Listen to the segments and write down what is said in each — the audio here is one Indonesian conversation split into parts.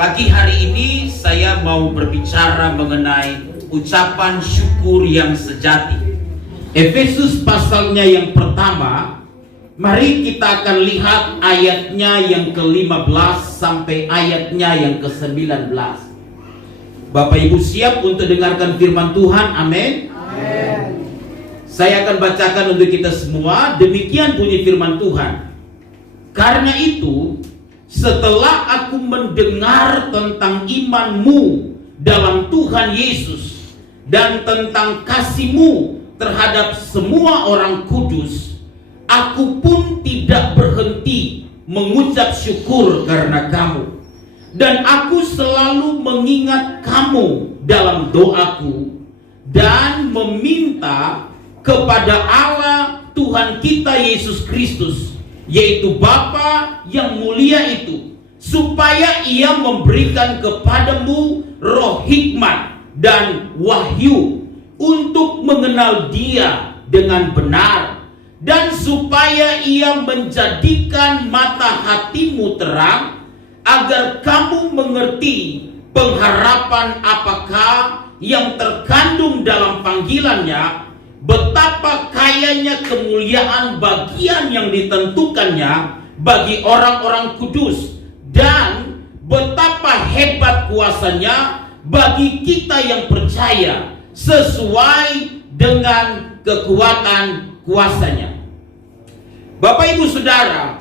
Pagi hari ini saya mau berbicara mengenai ucapan syukur yang sejati. Efesus pasalnya yang pertama, mari kita akan lihat ayatnya yang ke-15 sampai ayatnya yang ke-19. Bapak Ibu siap untuk dengarkan firman Tuhan? Amin. Amin. Saya akan bacakan untuk kita semua. Demikian bunyi firman Tuhan. Karena itu, setelah aku mendengar tentang imanmu dalam Tuhan Yesus dan tentang kasihmu terhadap semua orang kudus, aku pun tidak berhenti mengucap syukur karena kamu. Dan aku selalu mengingat kamu dalam doaku dan meminta kepada Allah Tuhan kita Yesus Kristus, yaitu Bapa yang mulia itu, supaya Ia memberikan kepadamu roh hikmat dan wahyu untuk mengenal Dia dengan benar, dan supaya Ia menjadikan mata hatimu terang, agar kamu mengerti pengharapan apakah yang terkandung dalam panggilannya, betapa kayanya kemuliaan bagian yang ditentukannya bagi orang-orang kudus, dan betapa hebat kuasanya bagi kita yang percaya sesuai dengan kekuatan kuasanya. Bapak Ibu Saudara,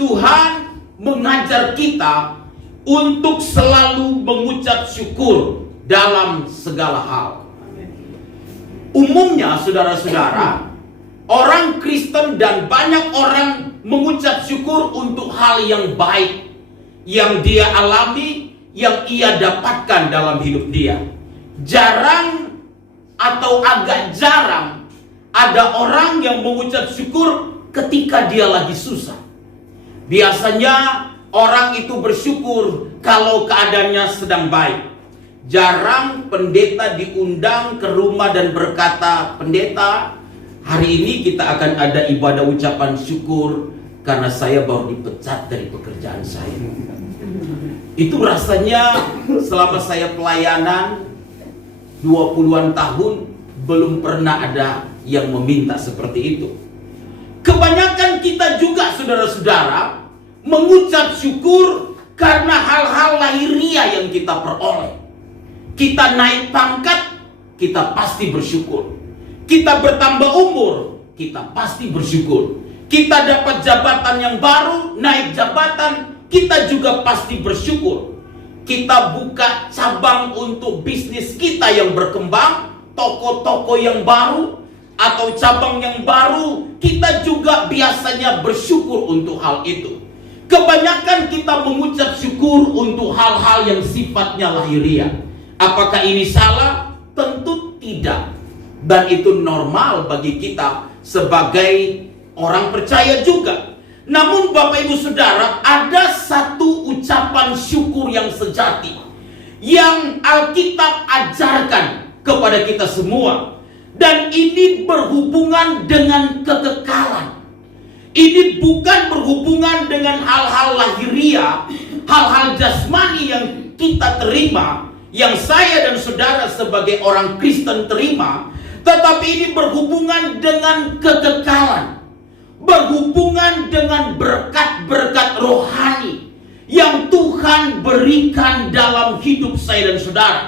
Tuhan mengajar kita untuk selalu mengucap syukur dalam segala hal. Umumnya saudara-saudara, orang Kristen dan banyak orang mengucap syukur untuk hal yang baik yang dia alami, yang ia dapatkan dalam hidup dia. Jarang atau agak jarang ada orang yang mengucap syukur ketika dia lagi susah. Biasanya orang itu bersyukur kalau keadaannya sedang baik. Jarang pendeta diundang ke rumah dan berkata, "Pendeta, hari ini kita akan ada ibadah ucapan syukur karena saya baru dipecat dari pekerjaan saya." Itu rasanya selama saya pelayanan 20-an tahun belum pernah ada yang meminta seperti itu. Kebanyakan kita juga saudara-saudara mengucap syukur karena hal-hal lahiriah yang kita peroleh. Kita naik pangkat, kita pasti bersyukur. Kita bertambah umur, kita pasti bersyukur. Kita dapat jabatan yang baru, naik jabatan, kita juga pasti bersyukur. Kita buka cabang untuk bisnis kita yang berkembang, toko-toko yang baru, atau cabang yang baru, kita juga biasanya bersyukur untuk hal itu. Kebanyakan kita mengucap syukur untuk hal-hal yang sifatnya lahiriah. Apakah ini salah? Tentu tidak. Dan itu normal bagi kita sebagai orang percaya juga. Namun Bapak Ibu Saudara, ada satu ucapan syukur yang sejati yang Alkitab ajarkan kepada kita semua. Dan ini berhubungan dengan kekekalan. Ini bukan berhubungan dengan hal-hal lahiriah, hal-hal jasmani yang kita terima, yang saya dan saudara sebagai orang Kristen terima, tetapi ini berhubungan dengan kekekalan, berhubungan dengan berkat-berkat rohani yang Tuhan berikan dalam hidup saya dan saudara.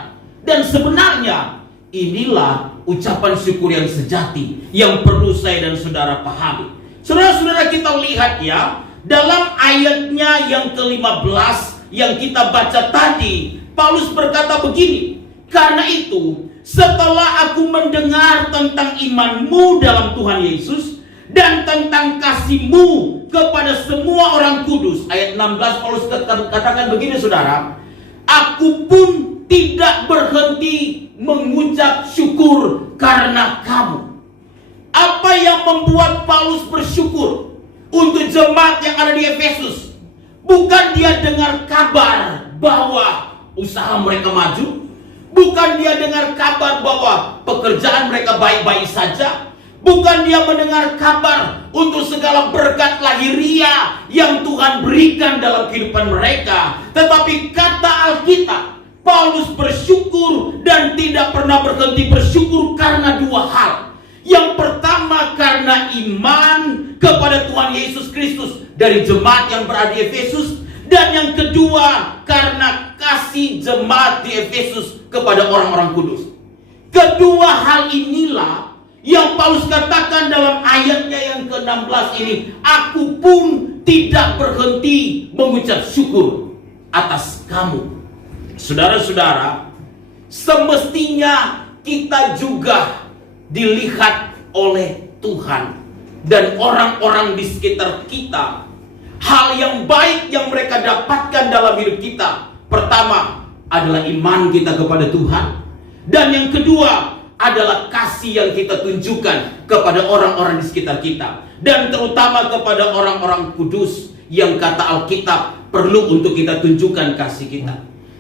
Dan sebenarnya inilah ucapan syukur yang sejati yang perlu saya dan saudara pahami. Saudara-saudara, kita lihat ya, dalam ayatnya yang ke-15 yang kita baca tadi, Paulus berkata begini, "Karena itu, setelah aku mendengar tentang imanmu dalam Tuhan Yesus dan tentang kasihmu kepada semua orang kudus." Ayat 16 Paulus katakan begini saudara, "Aku pun tidak berhenti mengucap syukur karena kamu." Apa yang membuat Paulus bersyukur untuk jemaat yang ada di Efesus? Bukan dia dengar kabar bahwa usaha mereka maju, bukan dia dengar kabar bahwa pekerjaan mereka baik-baik saja, Bukan dia mendengar kabar untuk segala berkat lahiriah yang Tuhan berikan dalam kehidupan mereka. Tetapi kata Alkitab, Paulus bersyukur dan tidak pernah berhenti bersyukur karena dua hal. Yang pertama karena iman kepada Tuhan Yesus Kristus dari jemaat yang berada di Efesus. Dan yang kedua karena kasih jemaat di Efesus kepada orang-orang kudus. Kedua hal inilah yang Paulus katakan dalam ayatnya yang ke-16 ini. Aku pun tidak berhenti mengucap syukur atas kamu. Saudara-saudara, semestinya kita juga dilihat oleh Tuhan dan orang-orang di sekitar kita. Hal yang baik yang mereka dapatkan dalam hidup kita, pertama adalah iman kita kepada Tuhan. Dan yang kedua adalah kasih yang kita tunjukkan kepada orang-orang di sekitar kita. Dan terutama kepada orang-orang kudus yang kata Alkitab perlu untuk kita tunjukkan kasih kita.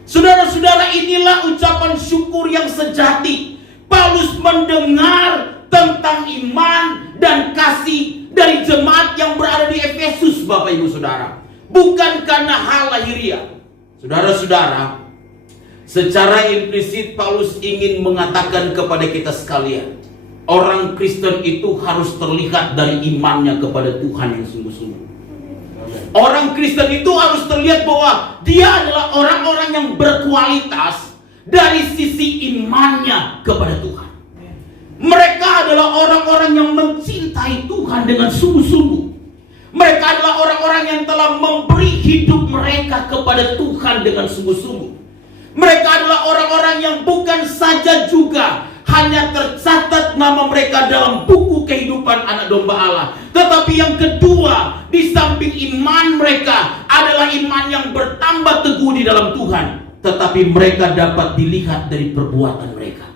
Saudara-saudara, inilah ucapan syukur yang sejati. Paulus mendengar tentang iman dan kasih dari jemaat yang berada di Efesus, Bapak Ibu Saudara. Bukan karena hal lahiriah. Saudara-saudara, secara implisit Paulus ingin mengatakan kepada kita sekalian, orang Kristen itu harus terlihat dari imannya kepada Tuhan yang sungguh-sungguh. Orang Kristen itu harus terlihat bahwa dia adalah orang-orang yang berkualitas dari sisi imannya kepada Tuhan. Mereka adalah orang-orang yang mencintai Tuhan dengan sungguh-sungguh. Mereka adalah orang-orang yang telah memberi hidup mereka kepada Tuhan dengan sungguh-sungguh. Mereka adalah orang-orang yang bukan saja juga hanya tercatat nama mereka dalam buku kehidupan anak domba Allah. Tetapi yang kedua, di samping iman mereka adalah iman yang bertambah teguh di dalam Tuhan. Tetapi mereka dapat dilihat dari perbuatan mereka.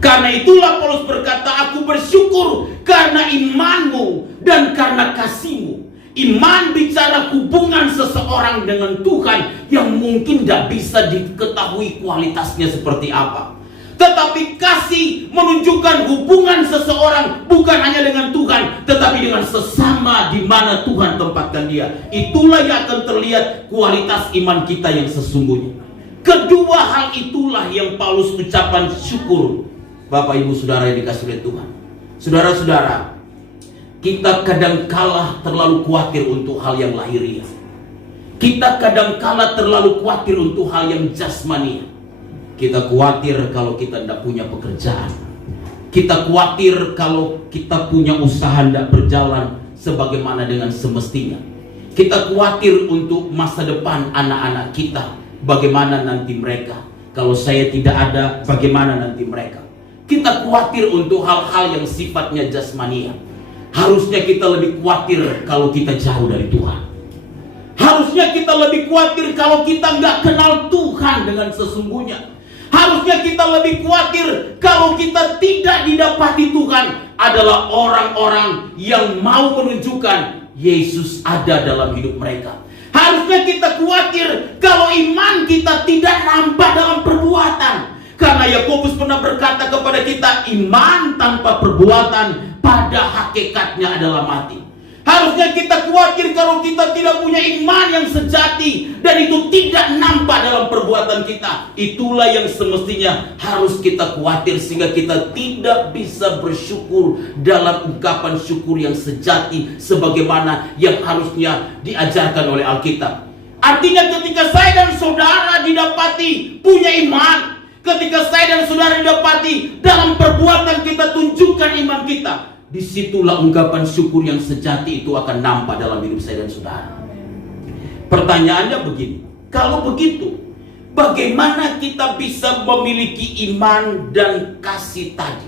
Karena itulah Paulus berkata, aku bersyukur karena imanmu dan karena kasihmu. Iman bicara hubungan seseorang dengan Tuhan yang mungkin tidak bisa diketahui kualitasnya seperti apa. Tetapi kasih menunjukkan hubungan seseorang bukan hanya dengan Tuhan, tetapi dengan sesama di mana Tuhan tempatkan dia. Itulah yang akan terlihat kualitas iman kita yang sesungguhnya. Kedua hal itulah yang Paulus ucapan syukur. Bapak Ibu Saudara yang dikasihi oleh Tuhan. Saudara-saudara, kita kadangkala terlalu khawatir untuk hal yang lahiriah. Kita kadangkala terlalu khawatir untuk hal yang jasmania. Kita khawatir kalau kita tidak punya pekerjaan. Kita khawatir kalau kita punya usaha tidak berjalan sebagaimana dengan semestinya. Kita khawatir untuk masa depan anak-anak kita. Bagaimana nanti mereka. Kalau saya tidak ada, bagaimana nanti mereka. Kita khawatir untuk hal-hal yang sifatnya jasmania. Harusnya kita lebih khawatir kalau kita jauh dari Tuhan. Harusnya kita lebih khawatir kalau kita nggak kenal Tuhan dengan sesungguhnya. Harusnya kita lebih khawatir kalau kita tidak didapati Tuhan adalah orang-orang yang mau menunjukkan Yesus ada dalam hidup mereka. Harusnya kita khawatir kalau iman kita tidak nampak dalam perbuatan. Karena Yakobus pernah berkata kepada kita, iman tanpa perbuatan pada hakikatnya adalah mati. Harusnya kita khawatir kalau kita tidak punya iman yang sejati dan itu tidak nampak dalam perbuatan kita. Itulah yang semestinya harus kita khawatir sehingga kita tidak bisa bersyukur dalam ungkapan syukur yang sejati sebagaimana yang harusnya diajarkan oleh Alkitab. Artinya ketika saya dan saudara didapati punya iman, ketika saya dan saudara didapati dalam perbuatan kita tunjukkan iman kita, disitulah ungkapan syukur yang sejati itu akan nampak dalam hidup saya dan saudara. Pertanyaannya begini, kalau begitu, bagaimana kita bisa memiliki iman dan kasih tadi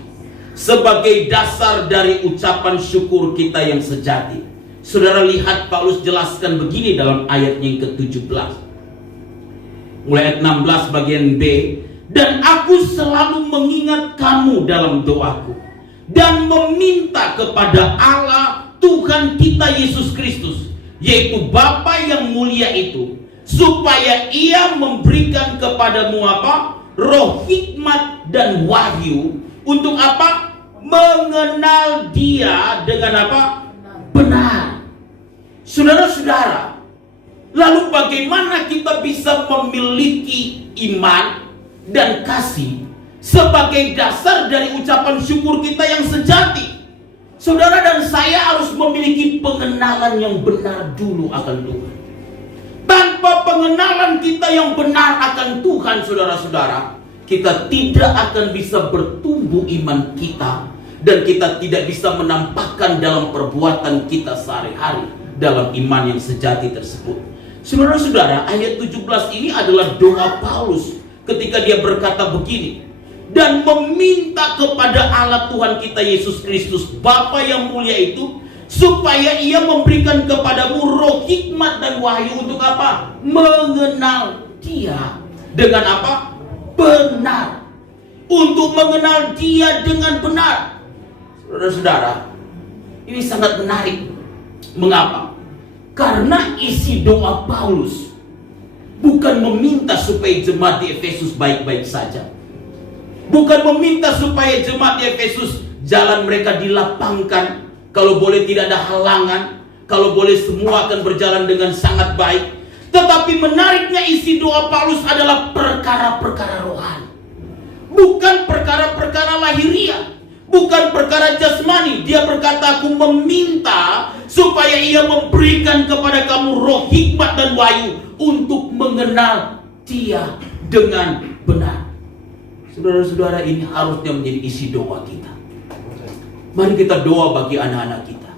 sebagai dasar dari ucapan syukur kita yang sejati? Saudara lihat Paulus jelaskan begini dalam ayat yang ke-17. Mulai ayat 16 bagian B. Dan aku selalu mengingat kamu dalam doaku dan meminta kepada Allah Tuhan kita Yesus Kristus, yaitu Bapa yang mulia itu, supaya Ia memberikan kepadamu apa? Roh hikmat dan wahyu. Untuk apa? mengenal Dia dengan apa? Benar. Saudara-saudara, lalu bagaimana kita bisa memiliki iman dan kasih sebagai dasar dari ucapan syukur kita yang sejati? Saudara dan saya harus memiliki pengenalan yang benar dulu akan Tuhan. Tanpa pengenalan kita yang benar akan Tuhan, saudara-saudara, kita tidak akan bisa bertumbuh iman kita, dan kita tidak bisa menampakkan dalam perbuatan kita sehari-hari dalam iman yang sejati tersebut. Saudara-saudara, ayat 17 ini adalah doa Paulus ketika dia berkata begini, dan meminta kepada Allah Tuhan kita Yesus Kristus, Bapa yang mulia itu, supaya Ia memberikan kepadamu roh hikmat dan wahyu untuk apa? Mengenal Dia dengan apa? Benar. Untuk mengenal Dia dengan benar. Saudara-saudara, ini sangat menarik. Mengapa? Karena isi doa Paulus bukan meminta supaya jemaat di Efesus baik-baik saja. Bukan meminta supaya jemaat di Efesus jalan mereka dilapangkan, kalau boleh tidak ada halangan, kalau boleh semua akan berjalan dengan sangat baik. Tetapi menariknya isi doa Paulus adalah perkara-perkara rohani. Bukan perkara-perkara lahiriah, bukan perkara jasmani. Dia berkata, aku meminta supaya Ia memberikan kepada kamu roh hikmat dan wahyu untuk mengenal Dia dengan benar. Saudara-saudara, ini harusnya menjadi isi doa kita. Mari kita doa bagi anak-anak kita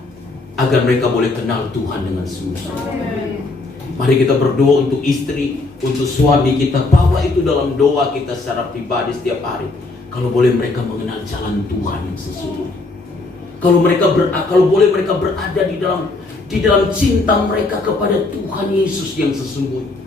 agar mereka boleh kenal Tuhan dengan sungguh-sungguh. Mari kita berdoa untuk istri, untuk suami kita. Bawa itu dalam doa kita secara pribadi setiap hari. Kalau boleh mereka mengenal jalan Tuhan yang sesungguhnya. Kalau boleh mereka berada di dalam cinta mereka kepada Tuhan Yesus yang sesungguhnya.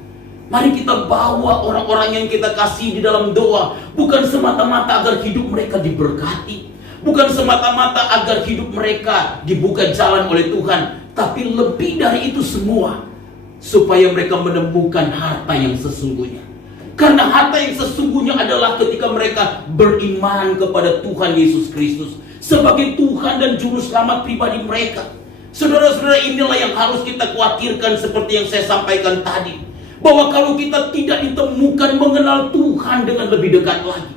Mari kita bawa orang-orang yang kita kasih di dalam doa, bukan semata-mata agar hidup mereka diberkati, bukan semata-mata agar hidup mereka dibuka jalan oleh Tuhan, tapi lebih dari itu semua, supaya mereka menemukan harta yang sesungguhnya. Karena harta yang sesungguhnya adalah ketika mereka beriman kepada Tuhan Yesus Kristus sebagai Tuhan dan Juru Selamat pribadi mereka. Saudara-saudara, inilah yang harus kita khawatirkan seperti yang saya sampaikan tadi. Bahwa kalau kita tidak ditemukan mengenal Tuhan dengan lebih dekat lagi,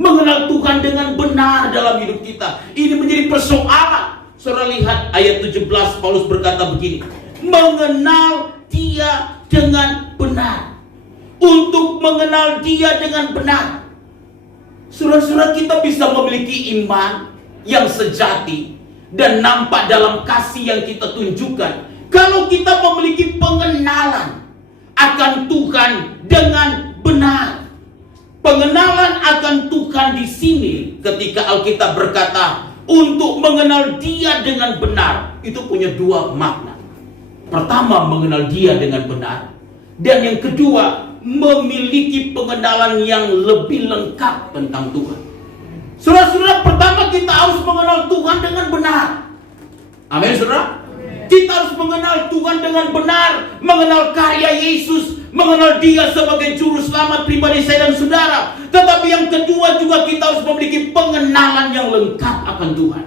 mengenal Tuhan dengan benar dalam hidup kita, ini menjadi persoalan. Saudara lihat ayat 17, Paulus berkata begini, mengenal Dia dengan benar. Untuk mengenal Dia dengan benar. Saudara-saudara, kita bisa memiliki iman yang sejati dan nampak dalam kasih yang kita tunjukkan kalau kita memiliki pengenalan akan Tuhan dengan benar. Pengenalan akan Tuhan di sini ketika Alkitab berkata untuk mengenal Dia dengan benar, itu punya dua makna. Pertama, mengenal Dia dengan benar, dan yang kedua, memiliki pengenalan yang lebih lengkap tentang Tuhan. Saudara-saudara, pertama kita harus mengenal Tuhan dengan benar. Amin, saudara. Kita harus mengenal Tuhan dengan benar, mengenal karya Yesus, mengenal Dia sebagai Juru Selamat pribadi saya dan saudara. Tetapi yang kedua juga kita harus memiliki pengenalan yang lengkap akan Tuhan.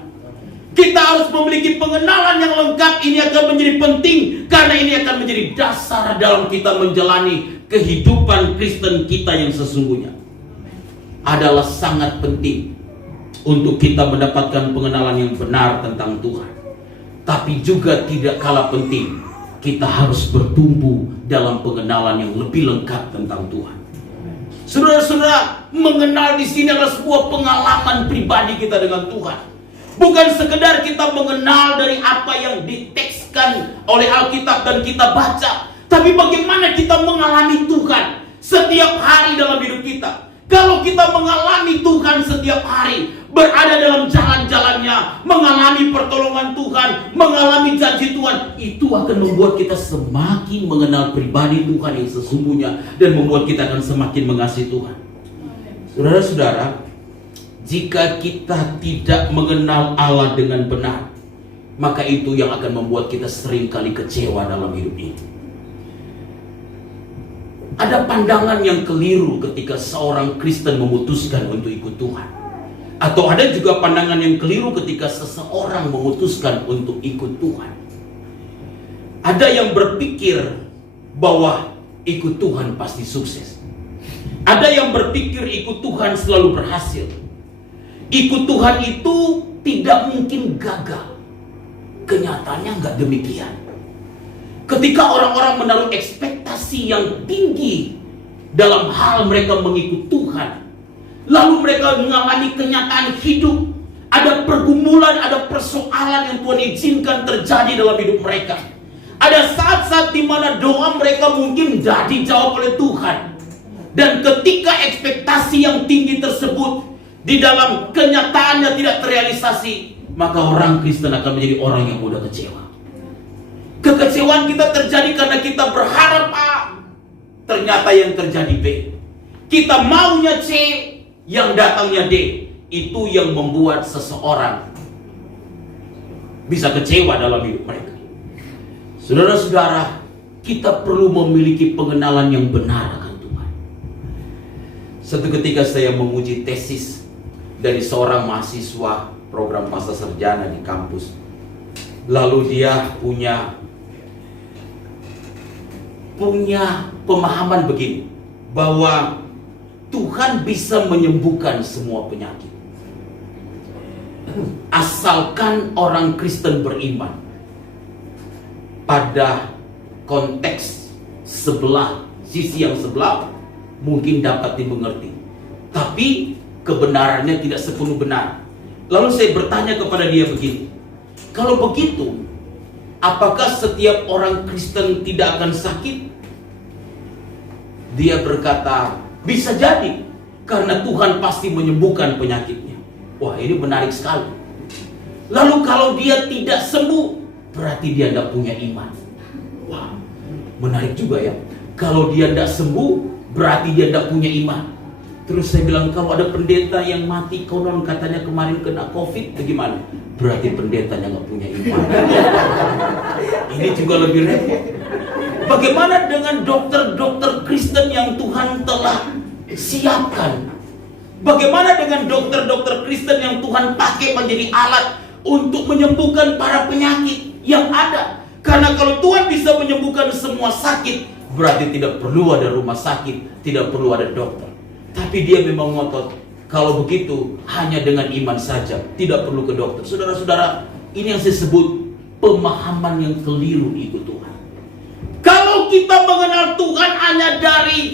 Kita harus memiliki pengenalan yang lengkap. Ini akan menjadi penting karena ini akan menjadi dasar dalam kita menjalani kehidupan Kristen kita yang sesungguhnya. Adalah sangat penting untuk kita mendapatkan pengenalan yang benar tentang Tuhan. Tapi juga tidak kalah penting, kita harus bertumbuh dalam pengenalan yang lebih lengkap tentang Tuhan. Saudara-saudara, mengenal di sini adalah sebuah pengalaman pribadi kita dengan Tuhan. Bukan sekedar kita mengenal dari apa yang ditekskan oleh Alkitab dan kita baca, tapi bagaimana kita mengalami Tuhan setiap hari dalam hidup kita. Kalau kita mengalami Tuhan setiap hari, berada dalam jalan-jalannya, mengalami pertolongan Tuhan, mengalami janji Tuhan, itu akan membuat kita semakin mengenal pribadi Tuhan yang sesungguhnya dan membuat kita akan semakin mengasihi Tuhan. Saudara-saudara, jika kita tidak mengenal Allah dengan benar, maka itu yang akan membuat kita seringkali kecewa dalam hidup ini. Ada pandangan yang keliru ketika seorang Kristen memutuskan untuk ikut Tuhan. Atau ada juga pandangan yang keliru ketika seseorang memutuskan untuk ikut Tuhan. Ada yang berpikir bahwa ikut Tuhan pasti sukses. Ada yang berpikir ikut Tuhan selalu berhasil. Ikut Tuhan itu tidak mungkin gagal. Kenyataannya nggak demikian. Ketika orang-orang menaruh ekspektasi yang tinggi dalam hal mereka mengikut Tuhan, lalu mereka mengalami kenyataan hidup, ada pergumulan, ada persoalan yang Tuhan izinkan terjadi dalam hidup mereka. Ada saat-saat di mana doa mereka mungkin tidak dijawab oleh Tuhan. Dan ketika ekspektasi yang tinggi tersebut di dalam kenyataannya tidak terrealisasi, maka orang Kristen akan menjadi orang yang mudah kecewa. Kekecewaan kita terjadi karena kita berharap A, ternyata yang terjadi B. Kita maunya C, yang datangnya D. Itu yang membuat seseorang bisa kecewa dalam hidup mereka. Saudara-saudara, kita perlu memiliki pengenalan yang benar akan Tuhan. Satu ketika saya menguji tesis dari seorang mahasiswa program pasca sarjana di kampus. Lalu dia punya pemahaman begini, bahwa Tuhan bisa menyembuhkan semua penyakit asalkan orang Kristen beriman. Pada konteks sebelah, sisi yang sebelah mungkin dapat dimengerti, tapi kebenarannya tidak sepenuh benar. Lalu saya bertanya kepada dia begini, kalau begitu, apakah setiap orang Kristen tidak akan sakit? Dia berkata, bisa jadi, karena Tuhan pasti menyembuhkan penyakitnya. Wah, ini menarik sekali. Lalu kalau dia tidak sembuh, berarti dia tidak punya iman. Wah, menarik juga ya. Kalau dia tidak sembuh, berarti dia tidak punya iman. Terus saya bilang, kalau ada pendeta yang mati konon katanya kemarin kena COVID, bagaimana? Berarti pendetanya nggak punya iman. Ini juga lebih repot. Bagaimana dengan dokter-dokter Kristen yang Tuhan telah siapkan? Bagaimana dengan dokter-dokter Kristen yang Tuhan pakai menjadi alat untuk menyembuhkan para penyakit yang ada? Karena kalau Tuhan bisa menyembuhkan semua sakit, berarti tidak perlu ada rumah sakit, tidak perlu ada dokter. Tapi dia memang ngotot, kalau begitu hanya dengan iman saja, tidak perlu ke dokter. Saudara-saudara, ini yang saya sebut pemahaman yang keliru ikut Tuhan. Kalau kita mengenal Tuhan hanya dari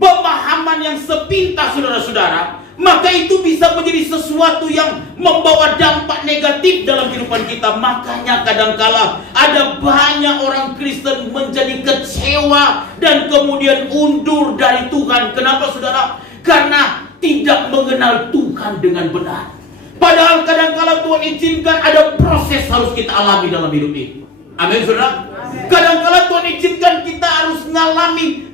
pemahaman yang sepintas, saudara-saudara, maka itu bisa menjadi sesuatu yang membawa dampak negatif dalam kehidupan kita. Makanya kadangkala ada banyak orang Kristen menjadi kecewa dan kemudian undur dari Tuhan. Kenapa, saudara? Karena tidak mengenal Tuhan dengan benar. Padahal kadangkala Tuhan izinkan ada proses harus kita alami dalam hidup ini. Amin, saudara? Kadangkala Tuhan izinkan kita harus mengalami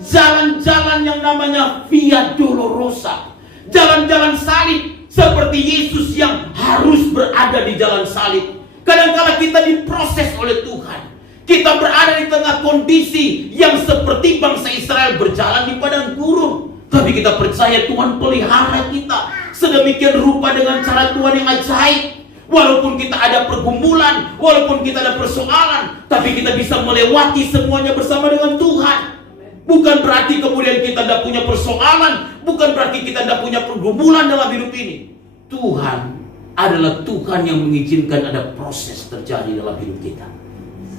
jalan-jalan yang namanya Via Dolorosa, jalan-jalan salib, seperti Yesus yang harus berada di jalan salib. Kadangkala kita diproses oleh Tuhan. Kita berada di tengah kondisi yang seperti bangsa Israel berjalan di padang gurun. Tapi kita percaya Tuhan pelihara kita sedemikian rupa dengan cara Tuhan yang ajaib. Walaupun kita ada pergumulan, walaupun kita ada persoalan, tapi kita bisa melewati semuanya bersama dengan Tuhan. Bukan berarti kemudian kita tidak punya persoalan, bukan berarti kita tidak punya pergumulan dalam hidup ini. Tuhan adalah Tuhan yang mengizinkan ada proses terjadi dalam hidup kita.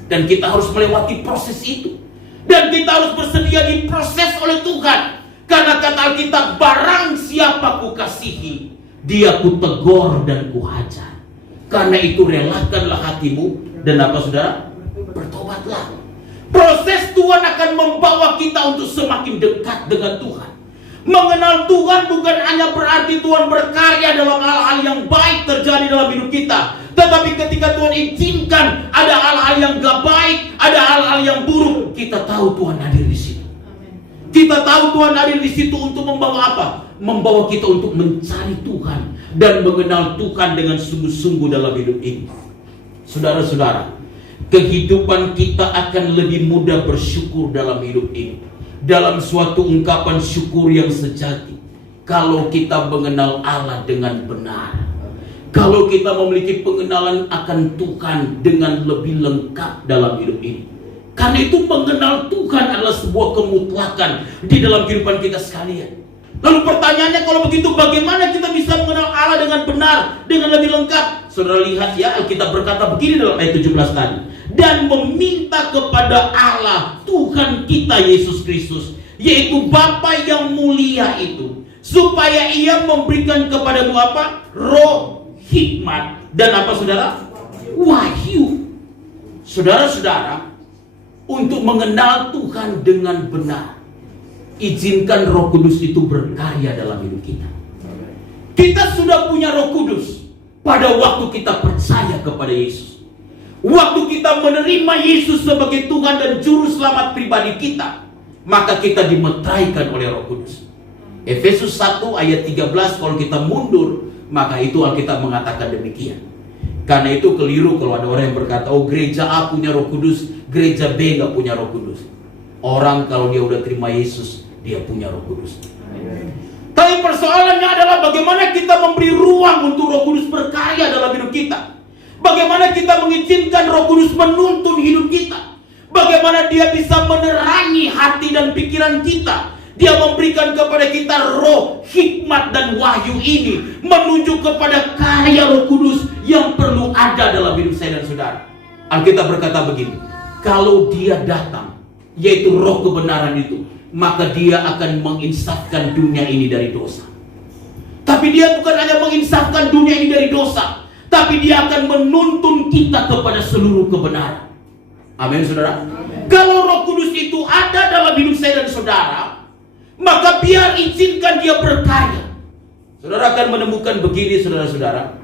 Dan kita harus melewati proses itu. Dan kita harus bersedia diproses oleh Tuhan. Karena kata Alkitab, barang siapa kukasihi, dia kutegur dan kuhajar. Karena itu relakanlah hatimu, dan apa, saudara? Bertobatlah. Proses Tuhan akan membawa kita untuk semakin dekat dengan Tuhan. Mengenal Tuhan bukan hanya berarti Tuhan berkarya dalam hal-hal yang baik terjadi dalam hidup kita. Tetapi ketika Tuhan izinkan ada hal-hal yang gak baik, ada hal-hal yang buruk, kita tahu Tuhan hadir di situ. Kita tahu Tuhan hadir di situ untuk membawa apa? Membawa kita untuk mencari Tuhan dan mengenal Tuhan dengan sungguh-sungguh dalam hidup ini. Saudara-saudara, kehidupan kita akan lebih mudah bersyukur dalam hidup ini. Dalam suatu ungkapan syukur yang sejati, kalau kita mengenal Allah dengan benar. Kalau kita memiliki pengenalan akan Tuhan dengan lebih lengkap dalam hidup ini. Karena itu mengenal Tuhan adalah sebuah kemutlakan di dalam kehidupan kita sekalian. Lalu pertanyaannya, kalau begitu bagaimana kita bisa mengenal Allah dengan benar, dengan lebih lengkap? Saudara lihat ya, Alkitab berkata begini dalam ayat 17 tadi. Dan meminta kepada Allah Tuhan kita Yesus Kristus, yaitu Bapa yang mulia itu, supaya Ia memberikan kepadamu apa? Roh, hikmat, dan apa saudara? Wahyu. Saudara-saudara, untuk mengenal Tuhan dengan benar, izinkan Roh Kudus itu berkarya dalam hidup kita. Kita sudah punya Roh Kudus pada waktu kita percaya kepada Yesus. Waktu kita menerima Yesus sebagai Tuhan dan Juru Selamat pribadi kita, maka kita dimeteraikan oleh Roh Kudus. Efesus 1 ayat 13, kalau kita mundur, maka itu Alkitab mengatakan demikian. Karena itu keliru kalau ada orang yang berkata, oh gereja A punya Roh Kudus, gereja B nggak punya Roh Kudus. Orang kalau dia udah terima Yesus, dia punya Roh Kudus. Tapi persoalannya adalah bagaimana kita memberi ruang untuk Roh Kudus berkarya dalam hidup kita. Bagaimana kita mengizinkan Roh Kudus menuntun hidup kita. Bagaimana dia bisa menerangi hati dan pikiran kita. Dia memberikan kepada kita roh, hikmat, dan wahyu ini menunjuk kepada karya Roh Kudus yang perlu ada dalam hidup saya dan saudara. Alkitab berkata begini, kalau dia datang, yaitu roh kebenaran itu, maka dia akan menginsafkan dunia ini dari dosa. Tapi dia bukan hanya menginsafkan dunia ini dari dosa, tapi dia akan menuntun kita kepada seluruh kebenaran. Amin, saudara. Kalau Roh Kudus itu ada dalam hidup saya dan saudara, maka biar izinkan dia berkarya. Saudara akan menemukan begini, saudara-saudara.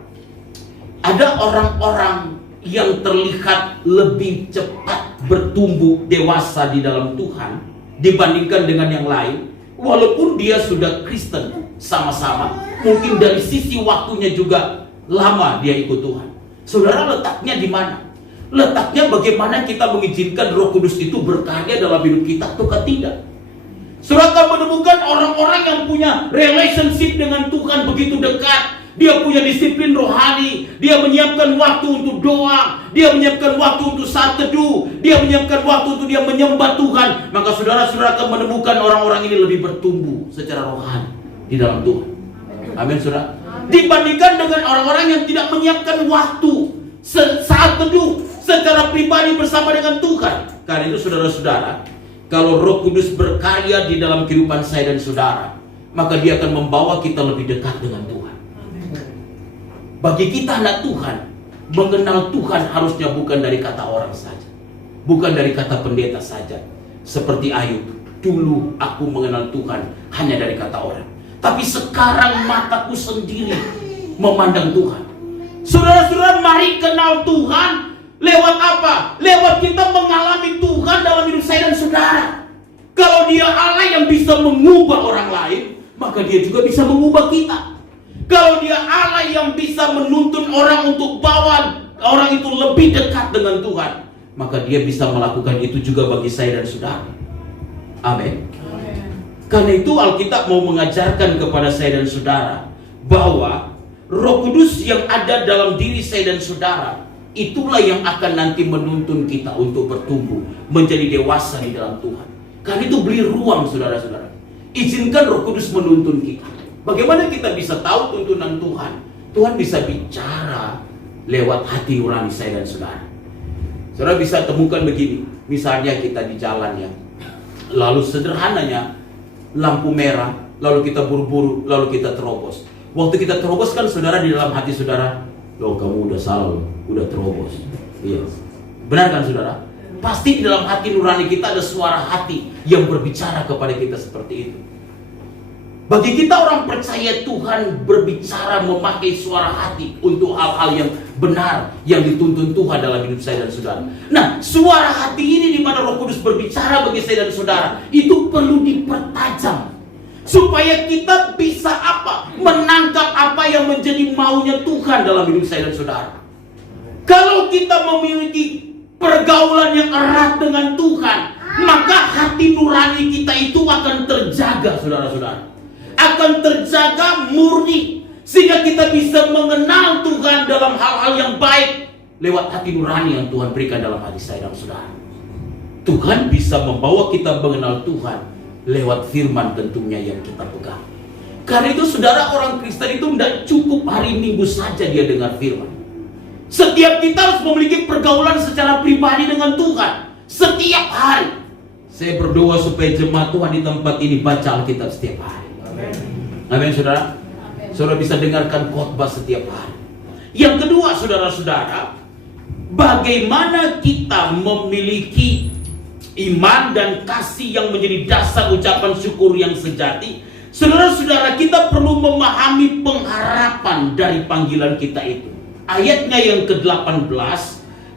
Ada orang-orang yang terlihat lebih cepat bertumbuh dewasa di dalam Tuhan dibandingkan dengan yang lain, walaupun dia sudah Kristen sama-sama. Mungkin dari sisi waktunya juga lama dia ikut Tuhan. Saudara, letaknya di mana? Letaknya bagaimana kita mengizinkan Roh Kudus itu berkarya dalam hidup kita atau tidak? Saudara akan menemukan orang-orang yang punya relationship dengan Tuhan begitu dekat. Dia punya disiplin rohani. Dia menyiapkan waktu untuk doa. Dia menyiapkan waktu untuk saat teduh. Dia menyiapkan waktu untuk dia menyembah Tuhan. Maka saudara-saudara akan menemukan orang-orang ini lebih bertumbuh secara rohani di dalam Tuhan. Amin, saudara. Dibandingkan dengan orang-orang yang tidak menyiapkan waktu saat teduh secara pribadi bersama dengan Tuhan. Karena itu saudara-saudara, kalau Roh Kudus berkarya di dalam kehidupan saya dan saudara, maka dia akan membawa kita lebih dekat dengan Tuhan. Bagi kita anak Tuhan, mengenal Tuhan harusnya bukan dari kata orang saja, bukan dari kata pendeta saja. Seperti Ayub, dulu aku mengenal Tuhan hanya dari kata orang, tapi sekarang mataku sendiri memandang Tuhan. Saudara-saudara, mari kenal Tuhan. Lewat apa? Lewat kita mengalami Tuhan dalam hidup saya dan saudara. Kalau dia Allah yang bisa mengubah orang lain, maka dia juga bisa mengubah kita. Kalau dia Allah yang bisa menuntun orang untuk bawa orang itu lebih dekat dengan Tuhan, maka dia bisa melakukan itu juga bagi saya dan saudara. Amin. Karena itu Alkitab mau mengajarkan kepada saya dan saudara bahwa Roh Kudus yang ada dalam diri saya dan saudara, itulah yang akan nanti menuntun kita untuk bertumbuh menjadi dewasa di dalam Tuhan. Karena itu beri ruang, saudara-saudara. Izinkan Roh Kudus menuntun kita. Bagaimana kita bisa tahu tuntunan Tuhan? Tuhan bisa bicara lewat hati nurani saya dan saudara. Saudara bisa temukan begini. Misalnya kita di jalan ya, lalu sederhananya lampu merah, lalu kita buru-buru, lalu kita terobos. Waktu kita terobos kan saudara, di dalam hati saudara, loh kamu udah salah loh, udah terobos. Iya. Benar kan saudara? Pasti di dalam hati nurani kita ada suara hati yang berbicara kepada kita seperti itu. Bagi kita orang percaya, Tuhan berbicara memakai suara hati untuk hal-hal yang benar yang dituntun Tuhan dalam hidup saya dan saudara. Nah, suara hati ini di mana Roh Kudus berbicara bagi saya dan saudara, itu perlu dipertajam supaya kita bisa apa? Menangkap apa yang menjadi maunya Tuhan dalam hidup saya dan saudara. Kalau kita memiliki pergaulan yang erat dengan Tuhan, maka hati nurani kita itu akan terjaga, saudara-saudara. akan terjaga murni, sehingga kita bisa mengenal Tuhan dalam hal-hal yang baik lewat hati nurani yang Tuhan berikan dalam hati saya dan saudara. Tuhan bisa membawa kita mengenal Tuhan lewat firman tentunya yang kita pegang. Karena itu saudara, orang Kristen itu tidak cukup hari Minggu saja dia dengar firman. Setiap kita harus memiliki pergaulan secara pribadi dengan Tuhan setiap hari. Saya berdoa supaya jemaat Tuhan di tempat ini baca Alkitab setiap hari. Amin saudara. Saudara bisa dengarkan khotbah setiap hari. Yang kedua saudara-saudara, bagaimana kita memiliki iman dan kasih yang menjadi dasar ucapan syukur yang sejati. Saudara-saudara, kita perlu memahami pengharapan dari panggilan kita itu. Ayatnya yang ke-18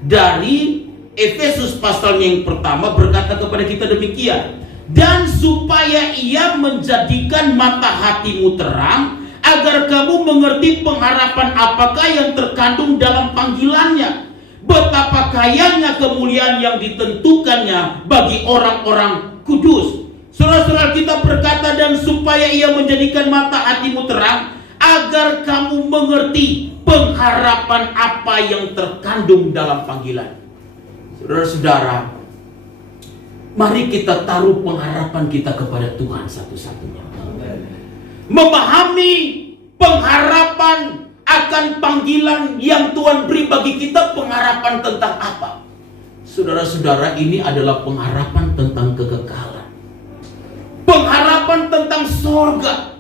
dari Efesus pasalnya yang pertama berkata kepada kita demikian. Dan supaya ia menjadikan mata hatimu terang, agar kamu mengerti pengharapan apakah yang terkandung dalam panggilannya, betapa kayanya kemuliaan yang ditentukannya bagi orang-orang kudus. Saudara-saudara, kita berkata dan supaya ia menjadikan mata hatimu terang, agar kamu mengerti pengharapan apa yang terkandung dalam panggilan. Saudara-saudara, mari kita taruh pengharapan kita kepada Tuhan satu-satunya. Memahami pengharapan akan panggilan yang Tuhan beri bagi kita, pengharapan tentang apa? Saudara-saudara, ini adalah pengharapan tentang kekekalan. Pengharapan tentang sorga.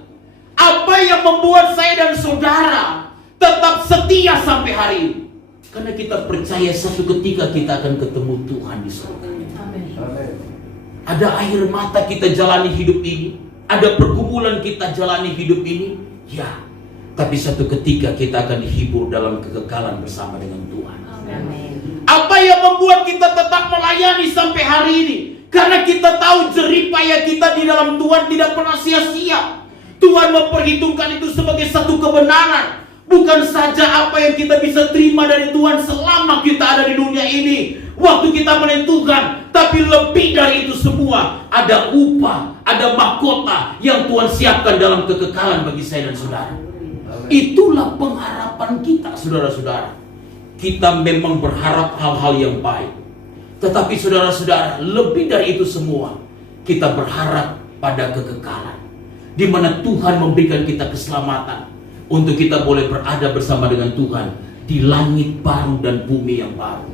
Apa yang membuat saya dan saudara tetap setia sampai hari ini? Karena kita percaya satu ketika kita akan ketemu Tuhan di sorga. Ada air mata kita jalani hidup ini, ada pergumulan kita jalani hidup ini, ya. Tapi satu ketika kita akan dihibur dalam kekekalan bersama dengan Tuhan. Amin. Apa yang membuat kita tetap melayani sampai hari ini? Karena kita tahu jerih payah kita di dalam Tuhan tidak pernah sia-sia. Tuhan memperhitungkan itu sebagai satu kebenaran. Bukan saja apa yang kita bisa terima dari Tuhan selama kita ada di dunia ini, waktu kita melayani Tuhan, tapi lebih dari itu semua, ada upah, ada mahkota yang Tuhan siapkan dalam kekekalan bagi saya dan saudara. Itulah pengharapan kita, saudara-saudara. Kita memang berharap hal-hal yang baik, tetapi saudara-saudara, lebih dari itu semua, kita berharap pada kekekalan, di mana Tuhan memberikan kita keselamatan untuk kita boleh berada bersama dengan Tuhan di langit baru dan bumi yang baru.